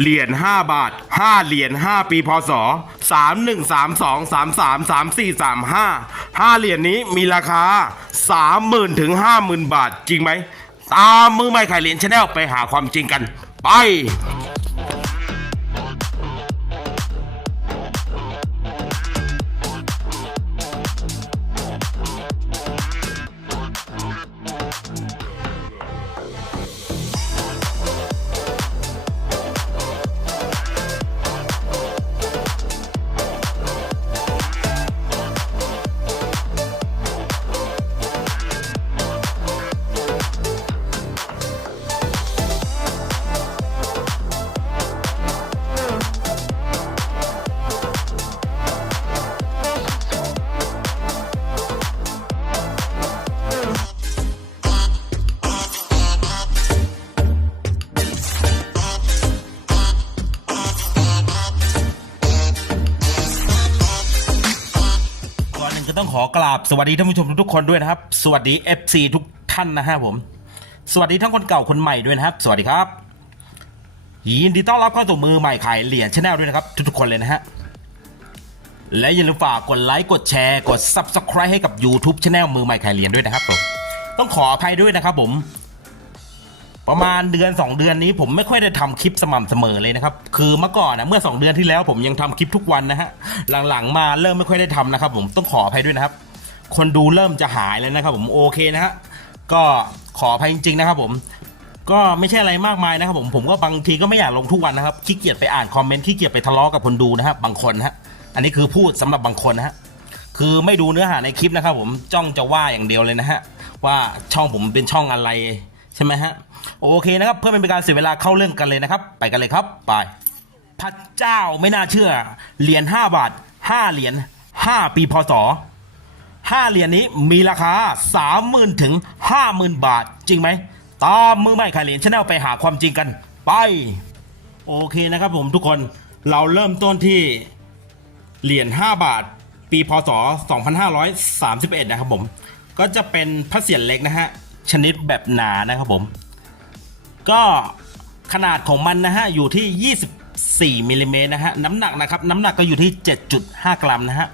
เหรียญ5บาท 5 เหรียญ5 ปีพศ 3 1 3 2 3 3 3 4 3 5 5 เหรียญนี้มีราคา 30,000ถึง50,000 บาทจริงไหม ตามมือไม่ขายเหรียญชาแนลไปหาความจริงกัน ไป ก็ต้องขอกราบสวัสดีท่านผู้ชมทุกๆคนด้วยนะครับ สวัสดี FC ทุกท่านนะฮะผม สวัสดีทั้งคนเก่าคนใหม่ด้วยนะครับ สวัสดีครับ ยินดีต้อนรับเข้าสู่มือใหม่ขายเหรียญชาแนลด้วยนะครับ ทุกๆคนเลยนะฮะ และอย่าลืมฝากกดไลค์กดแชร์กด Subscribe ให้กับ YouTube ช anel มือใหม่ขายเหรียญด้วยนะครับผมต้องขออภัยด้วยนะครับผม ประมาณเดือน 2 เดือนนี้ผมไม่ค่อยได้ทำคลิปสม่ำเสมอเลยนะครับ คือเมื่อก่อนนะเมื่อ 2 เดือนที่แล้วผมยังทำคลิปทุกวันนะฮะหลังๆมาเริ่มไม่ค่อยได้ทำนะครับ ผมต้องขออภัยด้วยนะครับ คนดูเริ่มจะหายแล้วนะครับ ผมโอเคนะฮะก็ขออภัยจริงๆนะครับ ผม ก็ไม่ใช่อะไรมากมายนะครับ ผมผมก็บางทีก็ไม่อยากลงทุกวันนะครับขี้เกียจไปอ่านคอมเมนต์ขี้เกียจไปทะเลาะกับคนดูนะครับบางคนนะฮะอันนี้คือพูดสำหรับบางคนนะฮะ คือไม่ดูเนื้อหาในคลิปนะครับผมจ้องจะว่าอย่างเดียวเลยนะฮะ ว่าช่องผมเป็นช่องอะไร ใช่ไหมฮะ โอเคนะครับ เพื่อเป็นการเสียเวลาเข้าเรื่องกันเลยนะครับ ไปกันเลยครับ ไป พระเจ้าไม่น่าเชื่อ เหรียญ5บาท 5 เหรียญ5 ปีพศ5เหรียญนี้มีราคา 30,000ถึง50,000 บาท จริงไหม ตามมือใหม่ขายเหรียญชาแนลไปหาความจริงกัน ไป โอเคนะครับผมทุกคนเราเริ่มต้นที่เหรียญ5บาท ปีพศ 2531 นะครับผม ก็จะเป็นพระเศียรเล็กนะฮะ ชนิดแบบหนานะครับผม ก็ขนาดของมันนะฮะอยู่ที่ 24มิลลิเมตรนะฮะน้ำหนักนะครับน้ำหนักก็อยู่ที่ 7.5 กรัมนะฮะ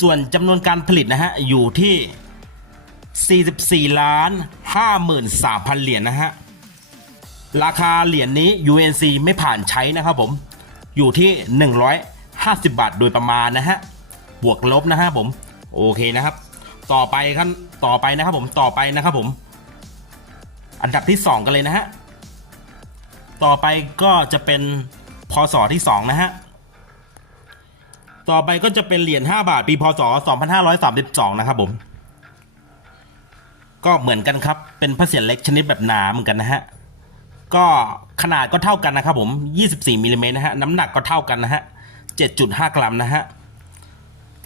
ส่วนจำนวนการผลิตนะฮะอยู่ที่ 44ล้าน53,000 เหรียญนะฮะราคาเหรียญนี้ UNC ไม่ผ่านใช้นะครับผม อยู่ที่ 150 บาทโดยประมาณนะฮะ บวกลบนะฮะผม โอเคนะครับ ต่อไปขั้นต่อไปนะครับผมต่อไปนะครับผม อันดับที่ 2 กันเลยนะฮะต่อไปก็จะเป็นพศที่ 2 นะฮะต่อไปก็จะเป็นเหรียญ5บาทปีพศ 2532 นะครับผม ก็เหมือนกันครับ เป็นพระเศียรเล็กชนิดแบบหนาเหมือนกันนะฮะ ก็ขนาดก็เท่ากันนะครับผม 24มิลลิเมตรนะฮะ น้ำหนักก็เท่ากันนะฮะ 7.5 กรัมนะฮะ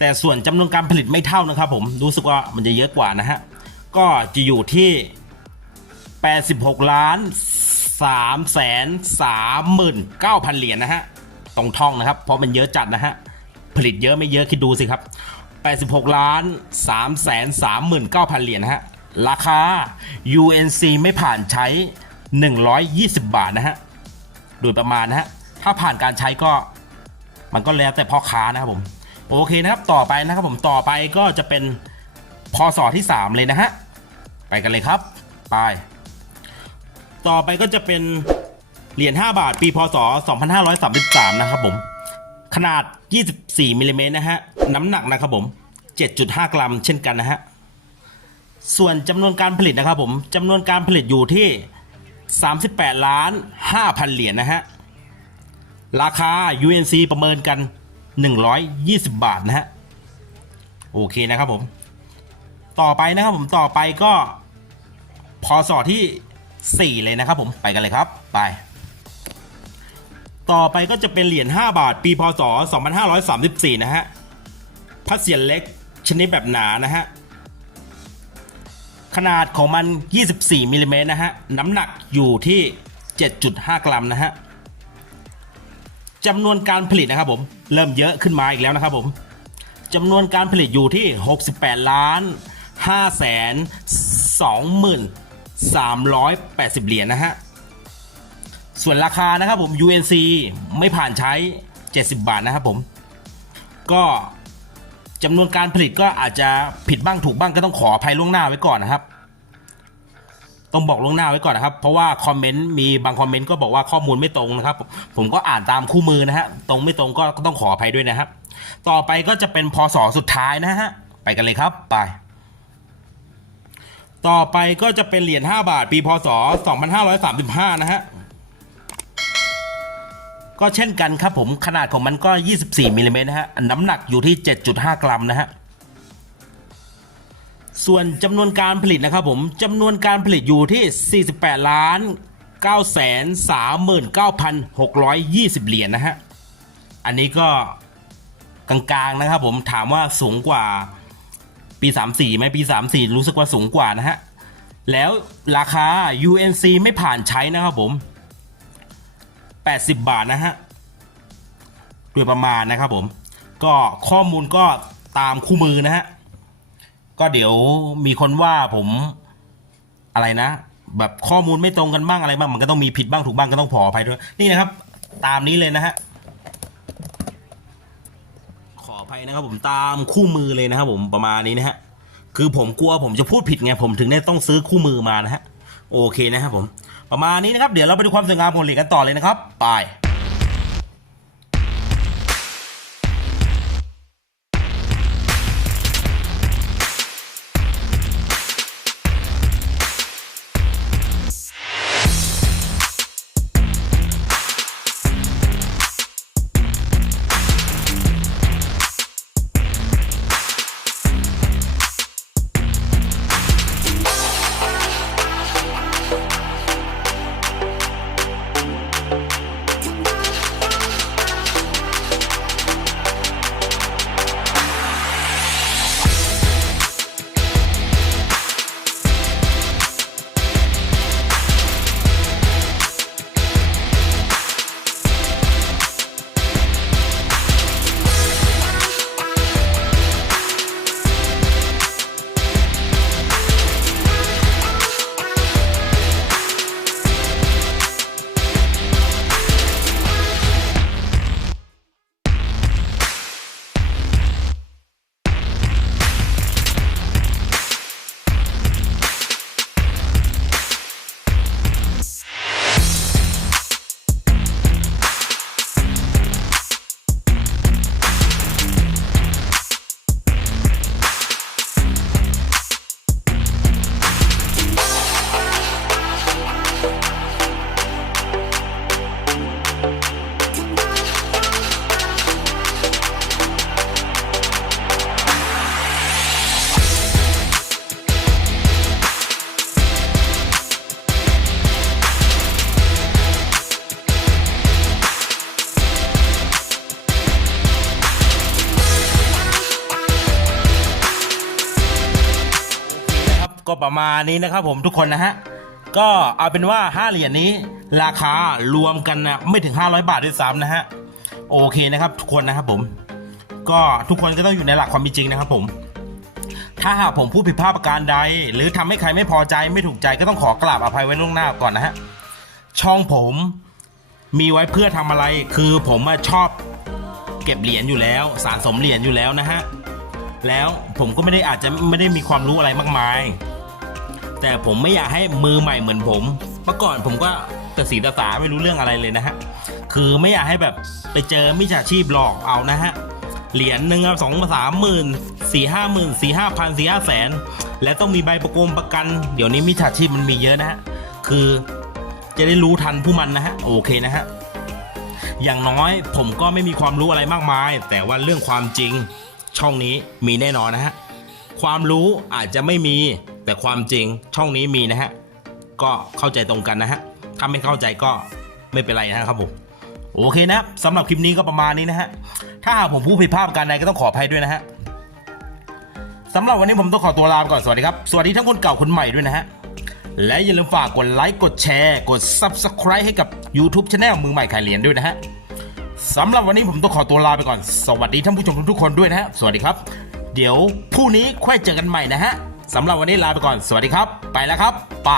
แต่ส่วนจำนวนการผลิตไม่เท่านะครับผมรู้สึกว่ามันจะเยอะกว่านะฮะ ก็จะอยู่ที่ 86 ล้าน3แสน3หมื่น9พันเหรียญนะฮะ ตรงท่องนะครับ เพราะมันเยอะจัดนะฮะ ผลิตเยอะไม่เยอะคิดดูสิครับ 86 ล้าน3แสน3หมื่น9พันเหรียญนะฮะ ราคา UNC ไม่ผ่านใช้ 120 บาทนะฮะ โดยประมาณนะฮะ ถ้าผ่านการใช้ก็มันก็แล้วแต่พ่อค้านะครับผม โอเคนะครับต่อไปนะครับผมต่อไปก็จะเป็นพศที่ 3 เลยนะฮะ ไปกันเลยครับ ไป ต่อไปก็จะเป็นเหรียญ5บาท ปีพศ 2533 นะครับผม ขนาด 24มิลลิเมตรนะฮะ น้ำหนักนะครับผม 7.5 กรัมเช่นกันนะฮะ ส่วนจำนวนการผลิตนะครับผมจำนวนการผลิตอยู่ที่ 38 ล้าน5,000เหรียญนะฮะ ราคา UNC ประเมินกัน 120 บาทนะฮะโอเคนะครับผม ต่อไปนะครับผมต่อไปก็พศที่ 4 เลยนะครับผมไปกันเลยครับไป ต่อไปก็จะเป็นเหรียญ5บาท ปีพศ 2534 นะฮะพระเศียรเล็กชนิดแบบหนานะฮะขนาดของมัน 24มิลลิเมตรนะฮะน้ำหนักอยู่ที่ 7.5 กรัมนะฮะ จำนวนการผลิตนะครับผมเริ่มเยอะขึ้นมาอีกแล้วนะครับผมจำนวนการผลิตอยู่ที่ 68 ล้าน5แสน2หมื่น380 เหรียญนะฮะ ส่วนราคานะครับผม UNC ไม่ผ่านใช้ 70 บาทนะครับผม ก็จำนวนการผลิตก็อาจจะผิดบ้างถูกบ้างก็ต้องขออภัยล่วงหน้าไว้ก่อนนะครับ ต้องบอกล่วงหน้าไว้ก่อนนะครับ เพราะว่าคอมเมนต์มีบางคอมเมนต์ก็บอกว่าข้อมูลไม่ตรงนะครับ ผมก็อ่านตามคู่มือนะฮะตรงไม่ตรงก็ต้องขออภัยด้วยนะครับ ต่อไปก็จะเป็นพศสุดท้ายนะฮะไปกันเลยครับไป ต่อไปก็จะเป็นเหรียญ5บาท ปีพศ 2535 นะฮะก็เช่นกันครับผมขนาดของมันก็ 24มิลลิเมตรนะฮะน้ำหนักอยู่ที่ 7.5 กรัมนะฮะ ส่วนจำนวนการผลิตนะครับผมจำนวนการผลิตอยู่ที่ 48 ล้าน9แสน39,620 เหรียญนะฮะ อันนี้ก็กลางๆนะครับผมถามว่าสูงกว่าปี 34ไหมปี 34 รู้สึกว่าสูงกว่านะฮะ แล้วราคา UNC ไม่ผ่านใช้นะครับผม 80 บาทนะฮะโดยประมาณนะครับผม ก็ข้อมูลก็ตามคู่มือนะฮะ ก็เดี๋ยวมีคนว่าผมอะไรนะ แบบข้อมูลไม่ตรงกันบ้างอะไรบ้าง มันก็ต้องมีผิดบ้างถูกบ้างก็ต้องขออภัยด้วย นี่นะครับ ตามนี้เลยนะฮะขออภัยนะครับผมตามคู่มือเลยนะครับผมประมาณนี้นะฮะคือผมกลัวผมจะพูดผิดไงผมถึงได้ต้องซื้อคู่มือมานะฮะโอเคนะครับผม ประมาณนี้นะครับ เดี๋ยวเราไปดูความสวยงามของเหรียญกันต่อเลยนะครับไป ประมาณนี้นะครับผมทุกคนนะฮะก็เอาเป็นว่า 5 เหรียญนี้ ราคารวมกันนะไม่ถึง 500 บาทด้วยซ้ำนะฮะโอเคนะครับทุกคนนะครับผม ก็ทุกคนก็ต้องอยู่ในหลักความเป็นจริงนะครับผม ถ้าหากผมพูดผิดพลาดประการใด หรือทำให้ใครไม่พอใจไม่ถูกใจก็ต้องขอกราบอภัยไว้ล่วงหน้าก่อนนะฮะช่องผมมีไว้เพื่อทำอะไรคือผมชอบเก็บเหรียญอยู่แล้ว สะสมเหรียญอยู่แล้วนะฮะแล้วผมก็ไม่ได้อาจจะไม่ได้มีความรู้อะไรมากมาย แต่ผมไม่อยากให้มือใหม่เหมือนผมเมื่อก่อนผมก็กระสีตาสาไม่รู้เรื่องอะไรเลยนะฮะคือไม่อยากให้แบบไปเจอมิจฉาชีพหลอกเอานะฮะเหรียญหนึ่งอะสองสามหมื่นสี่ห้าหมื่นสี่ห้าพันสี่ห้าแสนและต้องมีใบประกงประกัน เดี๋ยวนี้มิจฉาชีพมันมีเยอะนะฮะคือจะได้รู้ทันผู้มันนะฮะโอเคนะฮะอย่างน้อยผมก็ไม่มีความรู้อะไรมากมาย แต่ว่าเรื่องความจริงช่องนี้มีแน่นอนนะฮะความรู้อาจจะไม่มี แต่ความจริงช่องนี้มีนะฮะ ก็เข้าใจตรงกันนะฮะถ้าไม่เข้าใจก็ไม่เป็นไรนะครับผมโอเคนะครับสำหรับคลิปนี้ก็ประมาณนี้นะฮะ ถ้าหากผมพูดผิดพลาดการใดก็ต้องขออภัยด้วยนะฮะสำหรับวันนี้ผมต้องขอตัวลาไปก่อนสวัสดีครับ สวัสดีทั้งคนเก่าคนใหม่ด้วยนะฮะ และอย่าลืมฝากกดไลค์กดแชร์ กด Subscribe ให้กับ YouTube Channel มือใหม่ขายเหรียญด้วยนะฮะสำหรับวันนี้ผมต้องขอตัวลาไปก่อน สวัสดีท่านผู้ชมทุกๆคนด้วยนะฮะ สวัสดีครับ เดี๋ยวพรุ่งนี้ค่อยเจอกันใหม่นะฮะ สำหรับวันนี้ลาไปก่อน สวัสดีครับ ไปแล้วครับ ไป